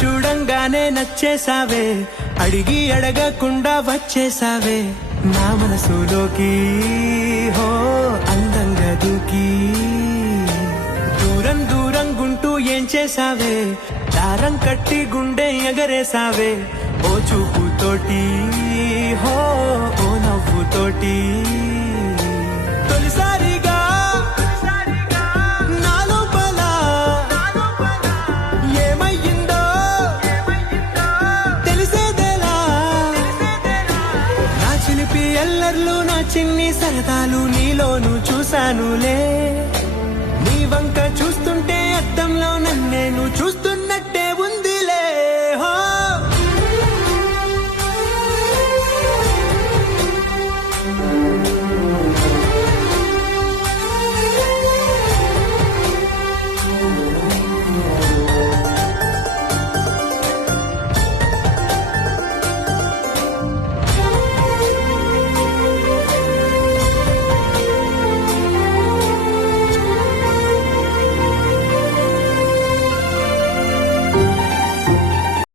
చూడంగానే నచ్చేసావే, అడిగి అడగకుండా వచ్చేసావే నా మనసులోకి. హో అందంగా దూకి దూరం దూరం గుంటూ ఏం చేసావే, దారం కట్టి గుండె ఎగరేసావే ఓ చూపుతోటి, హో ఓ నవ్వుతోటి.